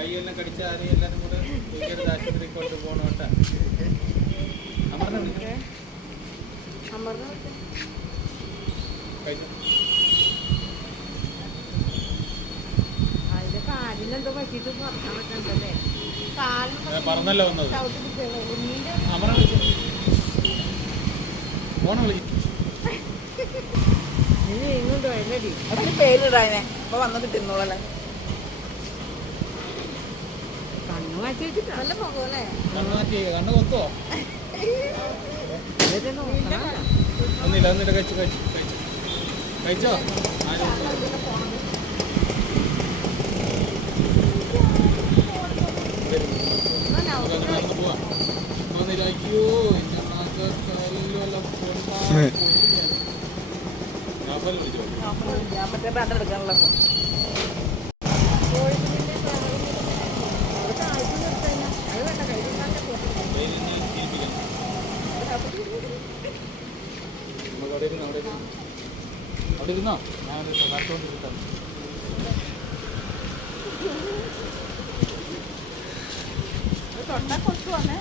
കൈയെല്ലാം കടിച്ച ആരെയും എല്ലാവരും കൂടെ തൂക്കിയെടുത്ത് ആശുപത്രിക്ക് കൊണ്ട് പോകണം കേട്ടാ. അമർന്ന വിളിക്കാം. പറന്നല്ലോ വന്നത്. അമർന്ന വിളിച്ചു ഫോണ് വിളിക്കും. അതിന് പേരിടാനെ അപ്പൊ വന്നത് തിന്നോളല്ലേ. കണ്ണ് മാറ്റി കണ്ണ് കൊത്തുവോ? ഒന്നില്ല ഒന്നില്ല കഴിച്ചു കഴിച്ചു കഴിച്ചു കഴിച്ചോ? നടന്നു പോവാ. ഒന്നില്ല. അയ്യോ വിളിച്ചോ. ഞാൻ മറ്റേ ബാൻഡ് എടുക്കാനുള്ള അവിടെ ഇരുന്നോ? ഞാൻ കാട്ടുകൊണ്ടിരുത്താം. തൊട്ടാ കൊച്ചു വന്നേ.